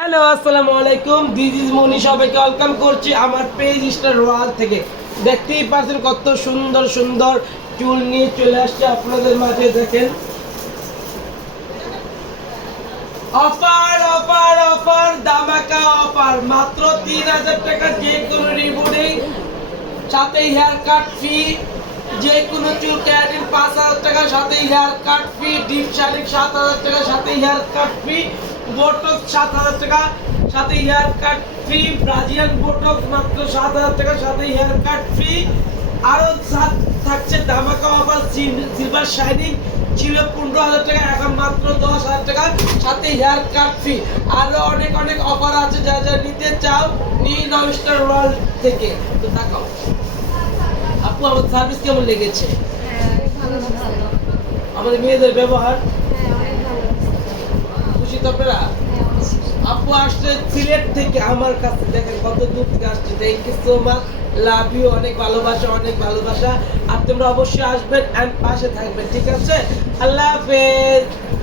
Hello, আসসালামু আলাইকুম। This is মনি। সবাইকে ওয়েলকাম করছি আমার পেজ স্টার ওয়াল থেকে। দেখতেই পাচ্ছেন কত সুন্দর সুন্দর চুল নিয়ে চলে আসছে আপনাদের মাঝে। দেখেন, অফার অফার অফার, দামাকা অফার। মাত্র 3000 টাকা যে কোনো রিবুডিং, সাথে হেয়ার কাট ফি। যে কোনো চুল ক্যারাটিন 5000 টাকা, সাথে হেয়ার কাট ফি। ডিপ শাইনিং 7000 টাকা, সাথে হেয়ার কাট ফি। বোটক্স 7000 টাকা, সাথে হেয়ার কাট ফি। ব্রাজিলিয়ান বোটক্স মাত্র 7000 টাকা, সাথে হেয়ার কাট ফি। আরো থাকছে ধামাকা অফার। সিলভার শাইনিং ছিল 15000 টাকা, এখন মাত্র 10000 টাকা, সাথে হেয়ার কাট ফি। আরো অনেক অনেক অফার আছে, যা যা নিতে চাও নিয়ে নাও স্টার ওয়ার্ল্ড থেকে। তো তাকাও আপু, আমাদের সার্ভিস কেমন লেগেছে? আমাদের মেয়েদের ব্যবহার খুশি তো আপনারা? আপু আসছে সিলেট থেকে আমার কাছে, দেখেন কত দূর থেকে আসছে। Thank you so much, love you. অনেক ভালোবাসা, অনেক ভালোবাসা। আর তোমরা অবশ্যই আসবেন এন্ড পাশে থাকবেন, ঠিক আছে? আল্লাহ হাফেজ।